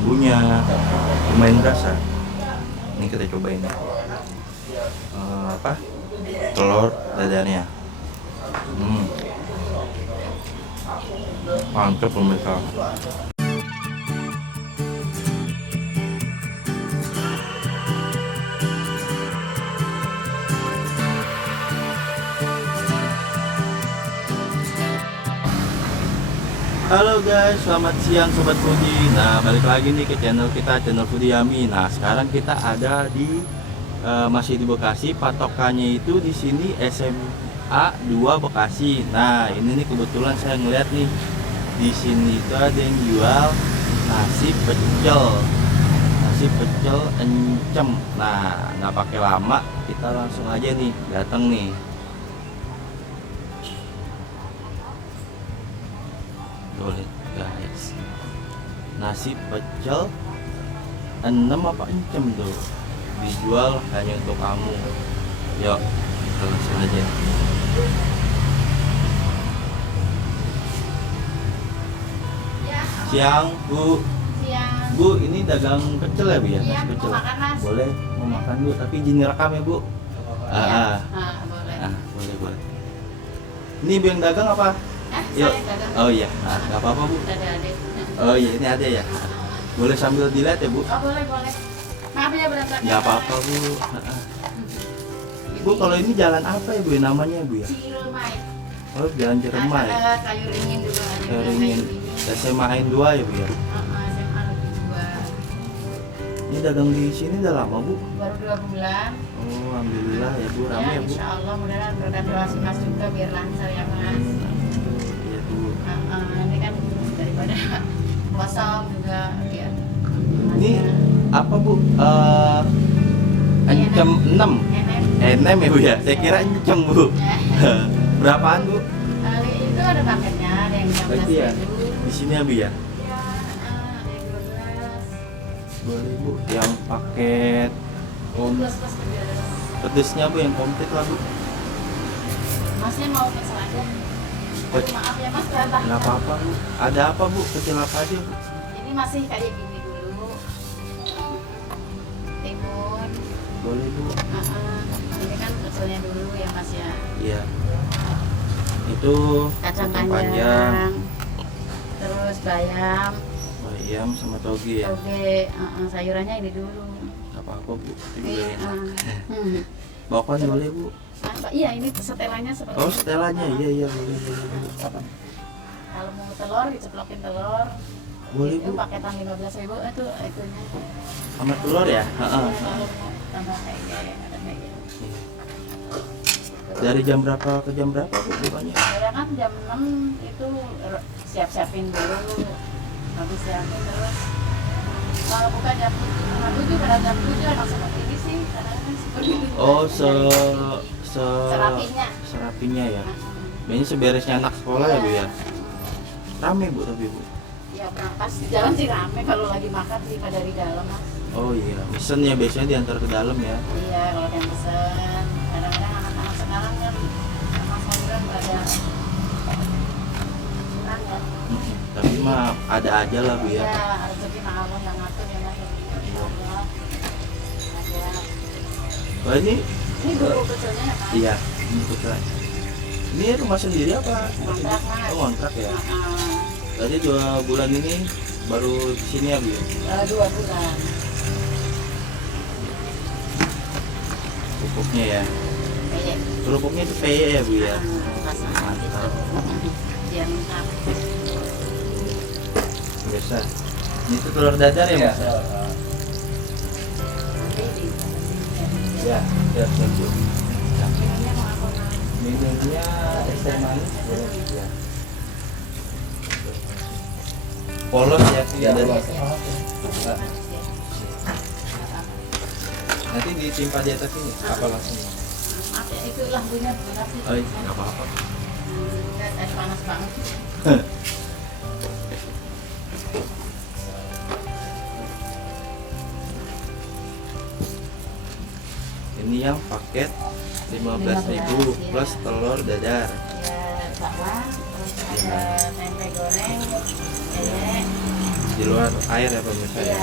bumbunya lumayan berasa. Ini kita cobain apa, telur dadarnya. Mantap pemirsa. Halo guys, selamat siang Sobat Foodie. Nah, balik lagi nih ke channel kita, channel Foodie Yami. Nah, sekarang kita ada di masih di Bekasi. Patokannya itu di sini SMA 2 Bekasi. Nah, ini nih kebetulan saya ngeliat nih di sini itu ada yang jual nasi pecel encem. Nah, nggak pakai lama, kita langsung aja nih datang nih. Boleh guys, nasi pecel 6 apa encem tuh dijual hanya untuk kamu. Yuk kita langsung aja. Siang Bu. Siang. Bu, ini dagang pecel ya Bu ya? Iya, Nasi pecel. mau makan, Mas. Boleh, mau makan Bu, tapi izin rekam ya Bu. Iya. Boleh. Boleh. Ini Bu yang dagang apa? Yuk. Saya dagang. Oh iya, nggak apa-apa Bu. Ada adik. Oh iya, ini ada ya. Boleh sambil dilihat ya Bu? Oh, boleh. Maaf ya berat-berat. Nggak apa-apa Bu. Bu, kalau ini jalan apa ya Bu namanya Bu ya? Ciremai. Oh, jalan Ciremai. Ada kayu ringin juga. Ada Kayu kayu ringin. SMA 2 ya Bu ya? SMA juga. Ini dagang di sini udah lama Bu? Baru 2 bulan. Oh, alhamdulillah ya Bu, rame ya Bu. Insya Allah mudah-mudahan berkat doa Mas juga biar lancar ya Mas. Iya Bu. Ini kan daripada kosong juga biar. Ini apa Bu? Encem 6. Enem ya Bu ya? Saya kira encem Bu. Berapaan Bu? Itu ada paketnya, ada yang 15.000. Berarti ya di sini ya Bu ya? Iya, ada yang 12. Boleh Bu. Yang paket Plus pedesnya Bu, yang komplit lah Bu. Masnya mau pecel aja? Maaf ya Mas, berantakan. Nggak apa-apa Bu. Ada apa Bu? Kecil apa aja Bu? Ini masih kayak gini dulu. Timun. Boleh Bu. Ini kan pecelnya dulu ya Mas ya. Iya. Itu Kacang panjang, panjang. Terus bayam. bayam sama toge ya. Toge. Sayurannya ini dulu. Nggak apa-apa Bu. Itu juga Ini, enak. Bakwan boleh Bu. iya ini setelannya seperti Oh, ini. setelannya. Iya boleh Bu. Kalau mau telur diceplokin telur. Boleh Itu Bu. paketan 15.000 itu itunya. Sama telur ya? Kalau mau tambah kayak ada kayak gitu. Dari jam berapa ke jam berapa Bu bukanya? Saya kan jam 6 itu siap-siapin dulu. Habis siapin terus. Kalau buka jam 7 pada jam 7 emang seperti ini sih. Kadang-kadang seperti ini. Oh, Serapinya. serapinya ya. Biasanya seberesnya anak sekolah ya Bu ya. Rame Bu tapi Bu. Ya pas di jalan sih rame kalau lagi makan sih pada di dalam Mas. Oh iya, mesen ya biasanya diantar ke dalam ya. Iya kalau yang pesen. Kadang-kadang anak-anak sekarang kan sama sayuran pada kurang ya. Tapi mah ada aja lah Bu ya. Iya, rezeki mah Allah yang ngatur ya Mas. Allah. Ada. Wah ini Ini pecelnya ya Mas. iya, ini putra. Ini rumah sendiri apa? Kontrak Mas. Oh, kontrak ya. Heeh. Tadi 2 bulan ini baru di sini ya Bu ya. 2 bulan. Pupuknya ya. Iya. Kerupuknya itu peye ya Bu ya. Mantap. Yang Biasa. Ini tuh telur dadar ya Mas? Ya, siap Bu. Minumnya es teh manis boleh ya. Polos ya, tidak ada. Nanti ditimpa di atas ini apa langsung? maaf ya itu lampunya benar sih. Oh, nggak apa-apa. Air panas banget. Ini yang paket 15.000 plus telur dadar. Ya bawang, terus ada tempe goreng, lele, di luar air ya pemirsa ya. Iya.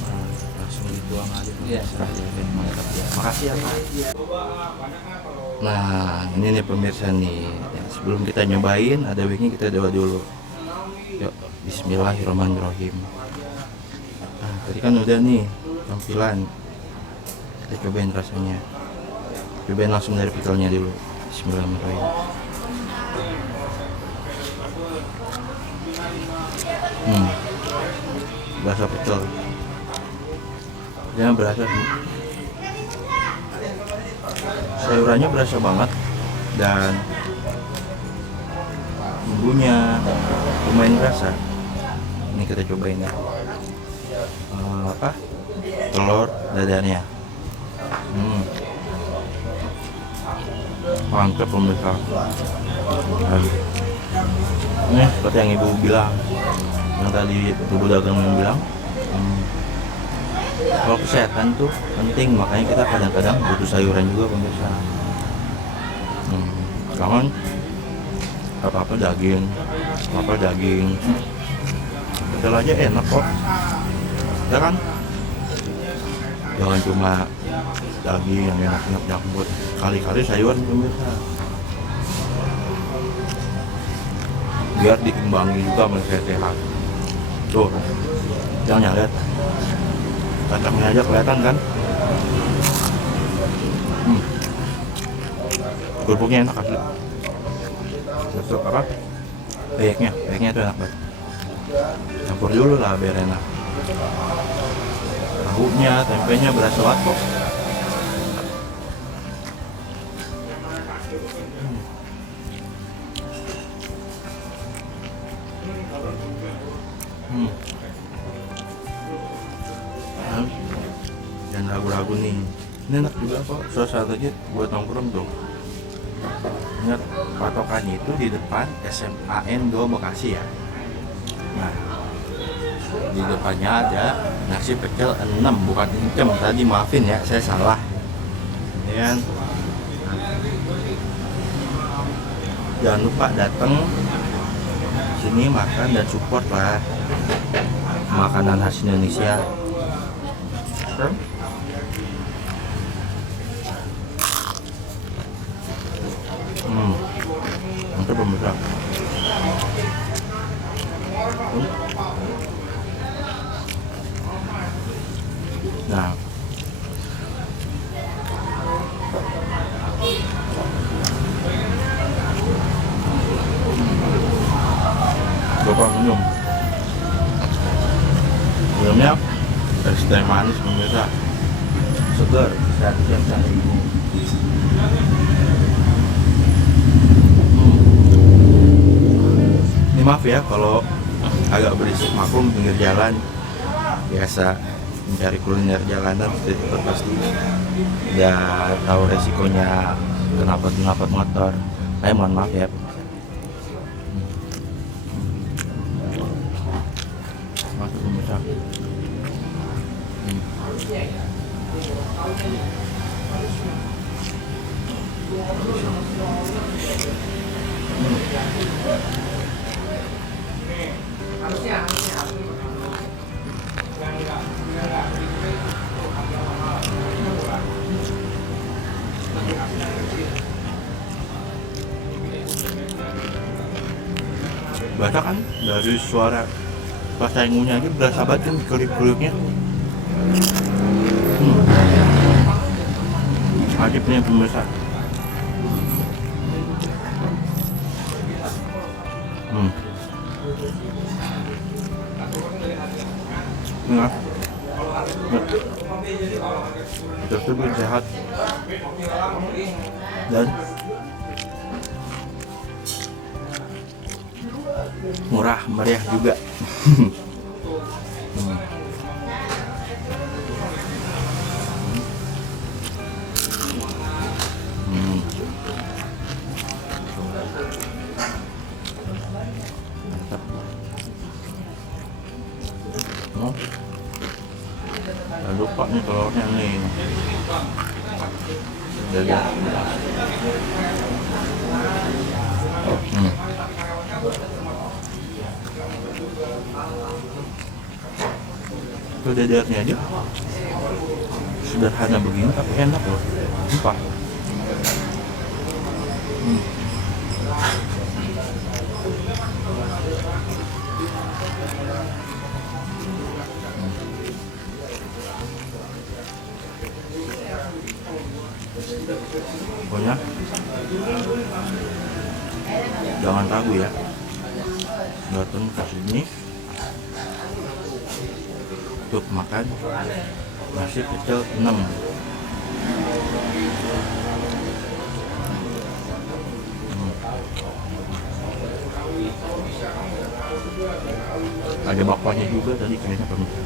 Nah, langsung dituang aja Iya. pemirsa ya. Mantap ya. Makasih ya Pak. Nah ini nih pemirsa nih, sebelum kita nyobain ada baiknya kita doa dulu. Yuk, Bismillahirrahmanirrahim. Nah tadi kan udah nih tampilan, kita cobain rasanya. Cobain langsung dari pickle-nya dulu. Bismillahirrahmanirrahim. Berasa pickle. Ya berasa sih. Sayurannya berasa banget dan bumbunya lumayan berasa. Ini kita cobain ya. Telur dadanya. Mantap pemirsa. Ini seperti yang ibu bilang, yang tadi ibu dagang bilang, kalau kesehatan tuh penting, makanya kita kadang-kadang butuh sayuran juga pemirsa. Jangan apa-apa daging, betul aja enak kok, ya kan? Jangan cuma daging yang enak-enak jambut, kali-kali sayuran pemirsa. Biar diimbangi juga menjadi sehat. Tuh, jangan lihat. Kacangnya aja kelihatan kan? Kerupuknya enak asli. Terus apa? Peyeknya tuh enak banget. Campur dulu lah biar enak. Tahunya, tempenya berasa banget kok. Jangan ragu-ragu nih, ini enak juga kok, suasananya buat nongkrong tuh. Ingat patokannya itu di depan SMAN 2 Bekasi ya. Nah di depannya ada nasi pecel 6, bukan encem tadi, maafin ya saya salah ya. Jangan lupa datang sini makan dan support lah makanan khas Indonesia. Mantap pemirsa. Nah, coba minum. Minumnya es teh manis pemirsa, segar dan siap-siap. Ini maaf ya kalau agak berisik, maklum pinggir jalan, biasa mencari kuliner jalanan street food pasti udah tahu resikonya kenapa motor. Saya mohon maaf ya. Masuk pemirsa. Berasa kan dari suara pas saya ngunyah aja berasa banget kan kriuk-kriuknya. Wajib nih pemirsa. Nah, tersebut sehat dan murah meriah juga. Mantap. Jangan lupa nih telurnya nih. Udah lihat. Tuh dadarnya aja sederhana begini tapi enak loh. Sumpah. Pokoknya jangan ragu ya, datang ke sini untuk makan nasi pecel 6. Ada bakwannya juga tadi kayaknya pemirsa.